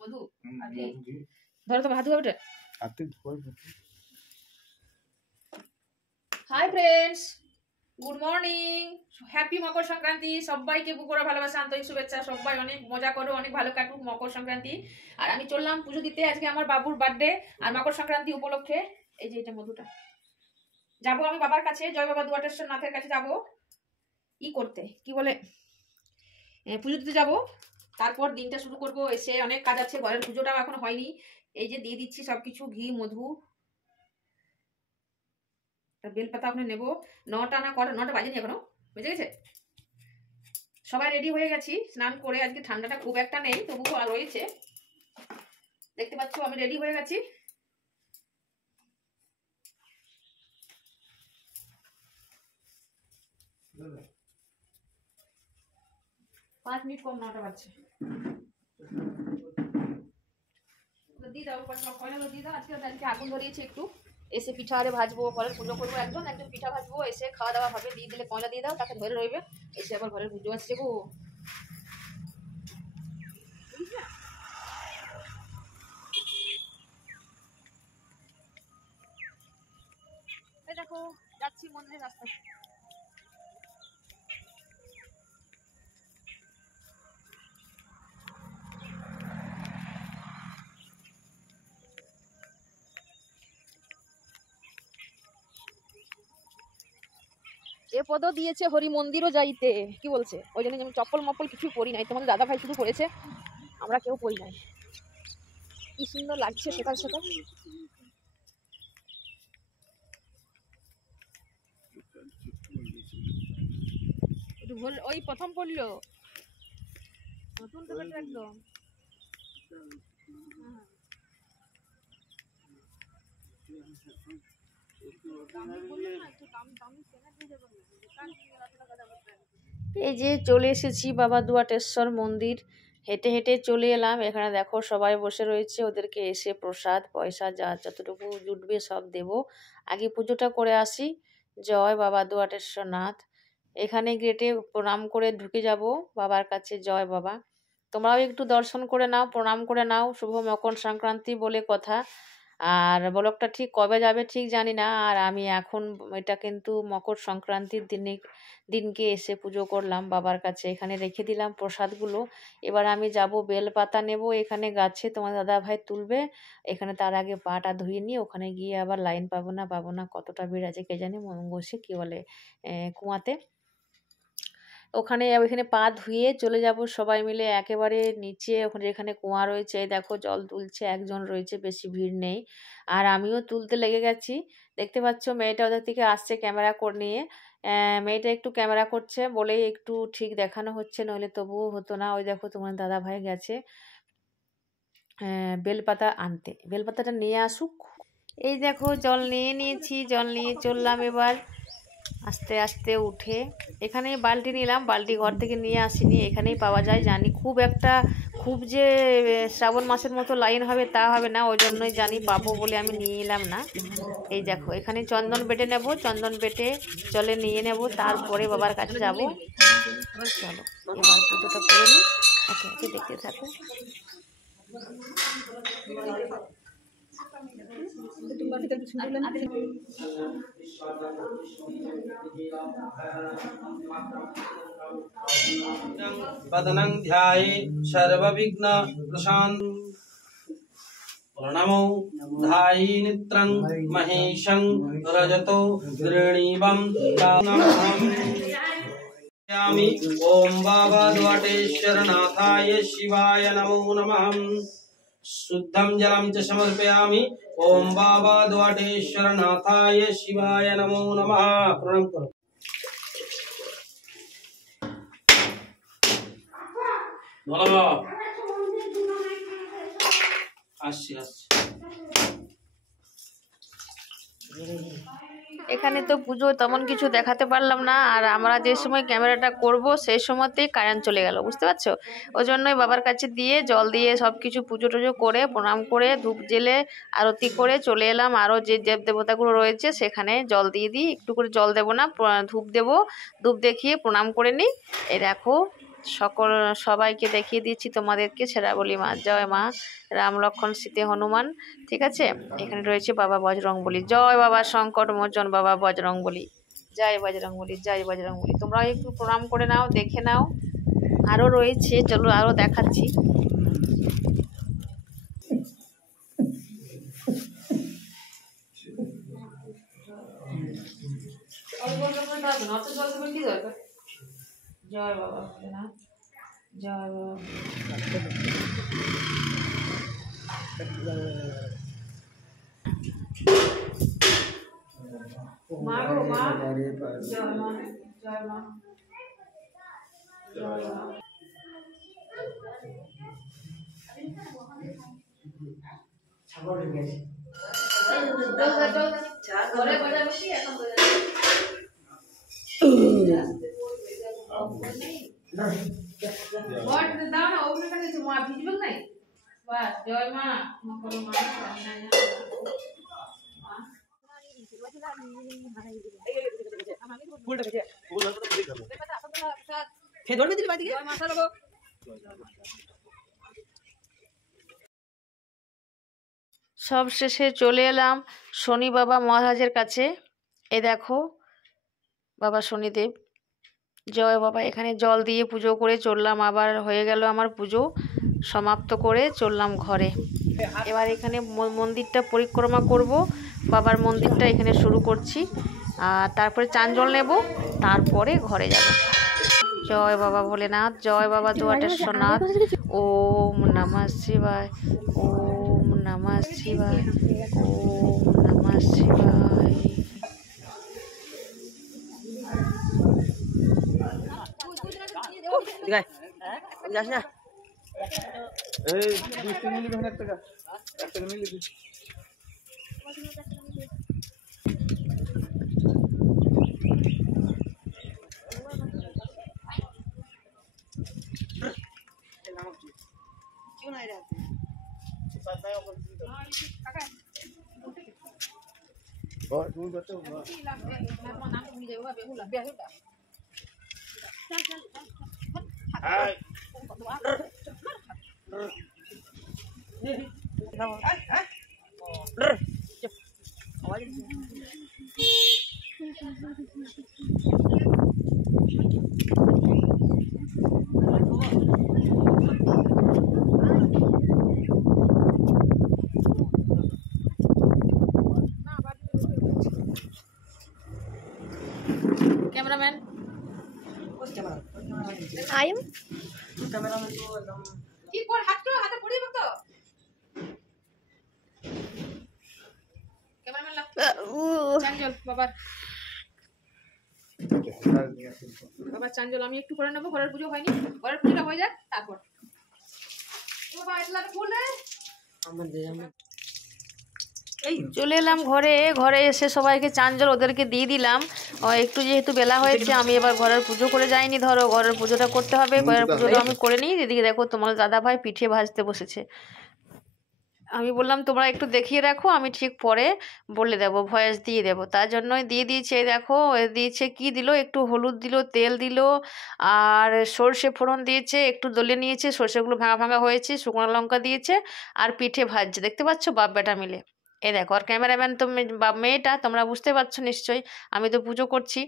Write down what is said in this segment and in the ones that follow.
মধু ধরো তো হাত ধোবে hi friends, good morning, happy Makar Sankranti. সবাইকে বুকরা ভালোবাসা, আন্তরিক শুভেচ্ছা। সবাই অনেক মজা করো, অনেক ভালো কাটুক মকর সংক্রান্তি। আর আমি চললাম পুজো দিতে, আজকে আমার বাবুর বার্থডে আর মকর সংক্রান্তি উপলক্ষে। এই যে এটা মধুটা, যাবো আমি বাবার কাছে, জয় বাবা দুয়াটেশ্বর নাথের কাছে যাবো ই করতে, কি বলে পুজো দিতে যাবো। তারপর দিনটা শুরু করবো, এসে অনেক কাজ আছে, ঘরের পুজোটাও এখনো হয়নি। এই যে দিয়ে দিচ্ছি সবকিছু, ঘি মধু বেলপাতা ওখানে নেবো। 9টা না 9টা বাজেনি, এখনো বেজে গেছে। সবাই রেডি হয়ে গেছি স্নান করে, আজকে ঠান্ডাটা খুব একটা নেই, তবুও আর রয়েছে। দেখতে পাচ্ছ আমি রেডি হয়ে গেছি। পাঁচ মিনিট কম 9টা বাজছে। দিয়ে দাও কয়লা দিয়ে দাও। আজকে আগুন ধরিয়েছি একটু, এসে পিঠা আরে ভাজবো, ঘরের পুজো করবো। একজন পিঠা ভাজবো, এসে খাওয়া দাওয়া হবে। দিয়ে দিলে কয়লা দিয়ে দাও, তাকে ধরে রইবে, এসে আবার ঘরের পুজো আসছে গো। দেখো যাচ্ছি মন্দিরের রাস্তায়। এ পদ দিয়েছে হরি মন্দিরও যাইতে, কি বলছে? ওই জন্য আমি চপ্পল মপ্পল কিছু পরি নাই, তোমাদের দাদা ভাই শুধু করেছে, আমরা কেউ পরি নাই। কি সুন্দর লাগছে সকাল সকাল। ওই প্রথম পড়লো নতুন পেপারটা একদম। এই যে চলে এসেছি বাবা দুয়াটেশ্বর মন্দির, হেঁটে হেঁটে চলে এলাম। এখানে দেখো সবাই বসে রয়েছে, ওদেরকে এসে প্রসাদ পয়সা যা যতটুকু জুটবে সব দেব। আগে পুজোটা করে আসি। জয় বাবা দুয়াটেশ্বর নাথ। এখানে গেটে প্রণাম করে ঢুকে যাব বাবার কাছে। জয় বাবা, তোমরাও একটু দর্শন করে নাও, প্রণাম করে নাও। শুভ মকর সংক্রান্তি বলে কথা। আর ব্লগটা ঠিক কবে যাবে ঠিক জানি না। আর আমি এখন এটা কিন্তু মকর সংক্রান্তির দিনকে এসে পুজো করলাম বাবার কাছে। এখানে রেখে দিলাম প্রসাদগুলো। এবার আমি যাব বেলপাতা নেব, এখানে গাছে তোমার দাদা ভাই তুলবে। এখানে তার আগে পাটা ধুয়ে নিয়ে ওখানে গিয়ে আবার লাইন পাবো না কতটা ভিড় আছে কে জানি, বসে কি বলে কুয়াতে। ওইখানে পা ধুয়ে চলে যাব সবাই মিলে একেবারে নিচে, ওখানে যেখানে কুয়া রয়েছে। দেখো জল তুলছে, একজন রয়েছে, বেশি ভিড় নেই। আর আমিও তুলতে লেগে গেছি। দেখতে পাচ্ছ মেয়েটা ওদের থেকে আসছে ক্যামেরা করে নিয়ে। মেয়েটা একটু ক্যামেরা করছে বলেই একটু ঠিক দেখানো হচ্ছে, নইলে তবুও হতো না। ওই দেখো তোমার দাদা ভাই গেছে বেলপাতা আনতে, বেলপাতাটা নিয়ে আসুক। এই দেখো জল নিয়ে নিয়েছি, জল নিয়ে চললাম এবার আস্তে আস্তে উঠে। এখানে বালতি নিলাম, বালতি ঘর থেকে নিয়ে আসিনি, এখানেই পাওয়া যায়। জানি খুব যে শ্রাবণ মাসের মতো লাইন হবে তা হবে না, ওই জন্যই জানি পাবো বলে আমি নিয়ে এলাম না। এই দেখো এখানে চন্দন বেটে নেব, চন্দন বেটে জলে নিয়ে নেব, তারপরে বাবার কাছে যাব। চলো এবার পুজোটা করে নিই, একে একে দেখতে থাকো। पदनं ध्याये सर्वविघ्न प्रशान्त प्रणमो धायि नित्रं महेशं रजतो गृणीवं यामि। ओम बाबा द्वाटेश्वर नाथाय शिवाय नमो नमः। शुद्धं जलं च समर्पयामि। ओम बाबा द्वाटेश्वर नाथाय शिवाय नमो नमः। प्रणाम करो। बोलो আসছি। এখানে তো পুজো তেমন কিছু দেখাতে পারলাম না। আর আমরা যে সময় ক্যামেরাটা করব সেই সময়তেই কারেন্ট চলে গেল, বুঝতে পারছো। ওই জন্যই বাবার কাছে দিয়ে জল দিয়ে সব কিছু পুজো টুজো করে প্রণাম করে ধূপ জেলে আরতি করে চলে এলাম। আরও যে দেব দেবতাগুলো রয়েছে সেখানে জল দিয়ে দিই, একটু করে জল দেবো না, ধূপ দেবো, ধূপ দেখিয়ে প্রণাম করে নিই। এই দেখো সবাইকে দেখিয়ে দিচ্ছি তোমাদেরকে। সেটা বলি মা, জয় মা রাম লক্ষ্মণ সীতা হনুমান। ঠিক আছে, এখানে রয়েছে বাবা বজরংবলী। জয় বাবা সংকট মোচন বাবা বজরংবলী। জয় বজরংবলী, জয় বজরংবলী। তোমরাও একটু প্রণাম করে নাও, দেখে নাও। আরও রয়েছে, চলো আরও দেখাচ্ছি। জয় বাবা ভোলেনাথ, জয় বাবা। মা গো মা, জয় মা, জয় মা, জয় মা। জয় মা, সব শেষে চলে এলাম শনি বাবা মহারাজের কাছে। এই দেখো বাবা শনিদেব, জয় বাবা। এখানে জল দিয়ে পুজো করে চললাম, আবার হয়ে গেল আমার পুজো সমাপ্ত করে চললাম ঘরে। এবার এখানে মন্দিরটা পরিক্রমা করব, বাবার মন্দিরটা এখানে শুরু করছি। আর তারপরে চান জল নেব, তারপরে ঘরে যাব। জয় বাবা ভোলেনাথ, জয় বাবা দুয়াটেশ্বরনাথ। ওম নমঃ শিবায়, ওম নমঃ শিবায়, ওম নমঃ শিবায়। कैमरामैन आयु कैमरामैन तो एकदम की कोड हाथे पड़ी तो कैमरामैन ला চাঞ্জল বাবা চাঞ্জল আমি একটু করে নেব। ঘরের পুজো হয়নি, ঘরের পুজোটা হয়ে যাক তারপর। বাবা এতলা ফুল রে চলে এলাম ঘরে। ঘরে এসে সবাইকে চাঞ্জল ওদেরকে দিয়ে দিলাম। একটু যেহেতু বেলা হয়েছে, আমি এবার ঘরের পুজো করে যাইনি। ধরো ঘরের পুজোটা করতে হবে, ঘরের পুজোটা আমি করে নিই। এদিকে দেখো তোমার দাদা ভাই পিঠে ভাজতে বসেছে। আমি বললাম তোমরা একটু দেখিয়ে রাখো, আমি ঠিক পরে বলে দেবো, ভয়েস দিয়ে দেবো। তার জন্যই দিয়ে দিয়েছে। দেখো দিয়েছে কি দিল, একটু হলুদ দিল, তেল দিল, আর সর্ষে ফোড়ন দিয়েছে, একটু দলে নিয়েছে, সর্ষেগুলো ভাঙা ভাঙা হয়েছে, শুকনো লঙ্কা দিয়েছে, আর পিঠে ভাজছে। দেখতে পাচ্ছ বাপ বেটা মিলে। এই দেখো, আর ক্যামেরাম্যান তো মেয়েটা, তোমরা বুঝতে পারছো নিশ্চয়ই। আমি তো পুজো করছি।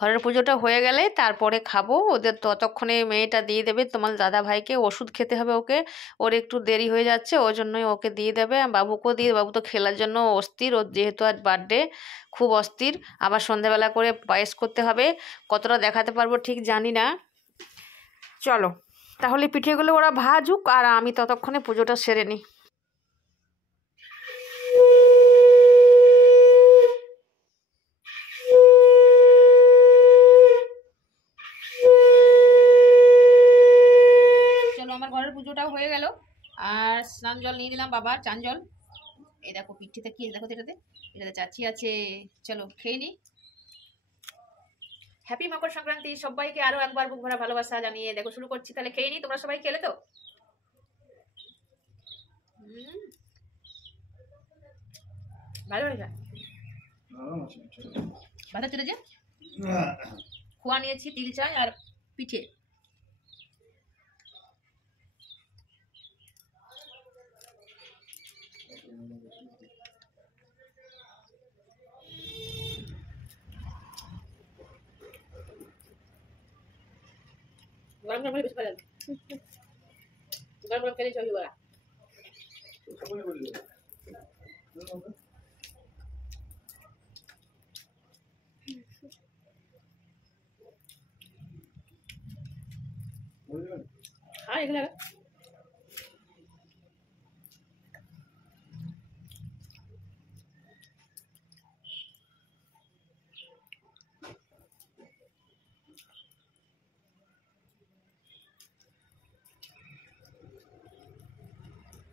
ঘরের পুজোটা হয়ে গেলে তারপরে খাবো। ওদের ততক্ষণে মেয়েটা দিয়ে দেবে তোমার দাদা ভাইকে, ওষুধ খেতে হবে ওকে। ওর একটু দেরি হয়ে যাচ্ছে, ওই জন্যই ওকে দিয়ে দেবে। বাবুকেও দিয়ে, বাবু তো খেলার জন্য অস্থির। ওর যেহেতু আজ বার্থডে, খুব অস্থির। আবার সন্ধ্যাবেলা করে পায়েস করতে হবে, কতটা দেখাতে পারবো ঠিক জানি না। চলো তাহলে পিঠেগুলো ওরা ভাজুক, আর আমি ততক্ষণে পুজোটা সেরে নিই। আমার ঘরের পুজোটাও হয়ে গেল, আর স্নান জল নিয়ে নিলাম বাবার, চান জল। এই দেখো পিঠিতে কি দেখো, এটাতে চাচি আছে। চলো খেয়ে নি। হ্যাপি মকর সংক্রান্তি সবাইকে আরো একবার বুক ভরা ভালোবাসা জানিয়ে দেখো শুরু করছি। তাহলে খেয়ে নি। তোমরা সবাই খেলে তো? ভালো হয়েছে। ভালো চলে যে খোয়া নিয়েছি, তিল চাই আর পিঠে। গরম গরম বেশি ভালো গরম গরম খেলে ছবি বড়া हाँ एक लगा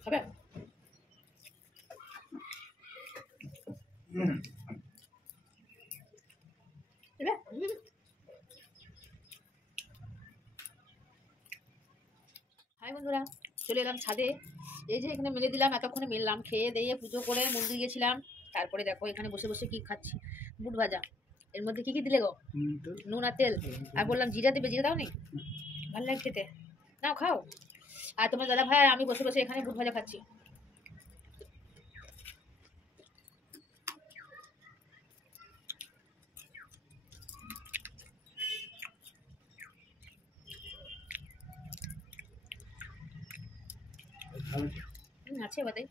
अबे হাই বন্ধুরা চলে এলাম ছাদে এই যে এখানে মেলে দিলাম এতক্ষণে মেললাম খেয়ে দিয়ে পুজো করে মন্দির গেছিলাম তারপরে দেখো এখানে বসে বসে কি খাচ্ছি বুট ভাজা এর মধ্যে কি কি দিলে গো নুন আর তেল আর বললাম জিরা দেবে জিরা দাও নি ভালো লাগে খেতে নাও খাও আর তোমার দাদা ভাই আর আমি বসে বসে এখানে বুট ভাজা খাচ্ছি আছে বাতাই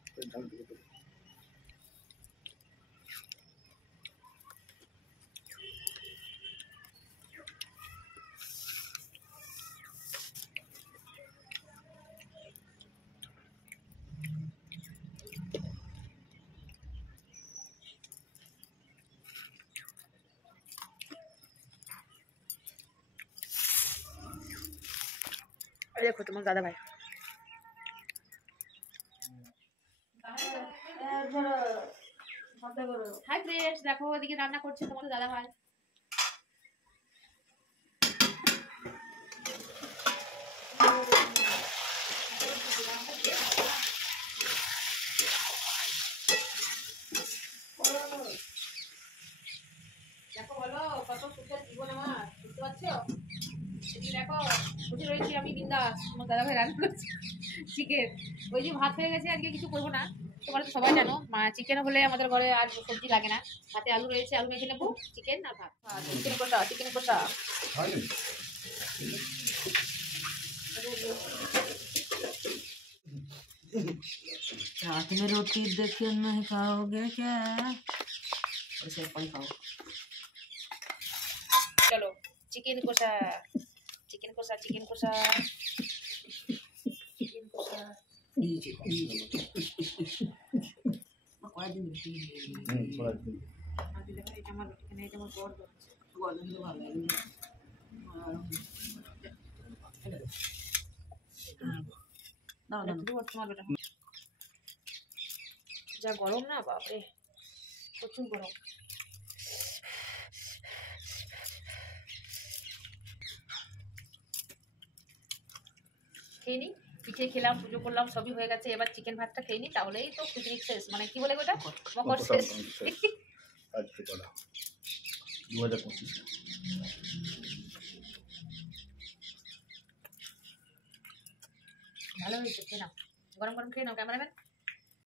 দেখো তোমার দাদা ভাই হাই ফ্রেন্ডস দেখো ওদিকে রান্না করছে তোমাদের দাদা ভাই দেখো বলো কত সুন্দর জীবন আমার বুঝতে পারছো দেখো বুঝে রয়েছি আমি বিন্দাস আমার দাদা ভাই রান্না করছি চিকেন ওই যে ভাত হয়ে গেছে আজকে কিছু করবো না তোমরা তো সবাই জানো চিকেন হলে আমাদের ঘরে আর সবজি লাগে না হাতে আলু রয়েছে আলু মেখে নেবো চিকেন আর ভাত চিকেন কষা চিকেন কষা रात में रोटी देखे नहीं खाओगे क्या ऐसे पानी खाओ चलो चिकेन कषा चिकेन कषा चिकेन कषा चिकेन कषा যা গরম না বাপরে প্রচুর গরম খেয়ে নি পিঠে খেলাম পুজো করলাম সবই হয়ে গেছে এবার চিকেন ভাতটা খেয়ে নি তাহলেই তো পিকনিক শেষ মানে কি বলে ওটা মকর শেষ আজকে করা 2025 ভালো হয়েছে খেয়ে নাও গরম গরম খেয়ে নাও ক্যামেরাম্যান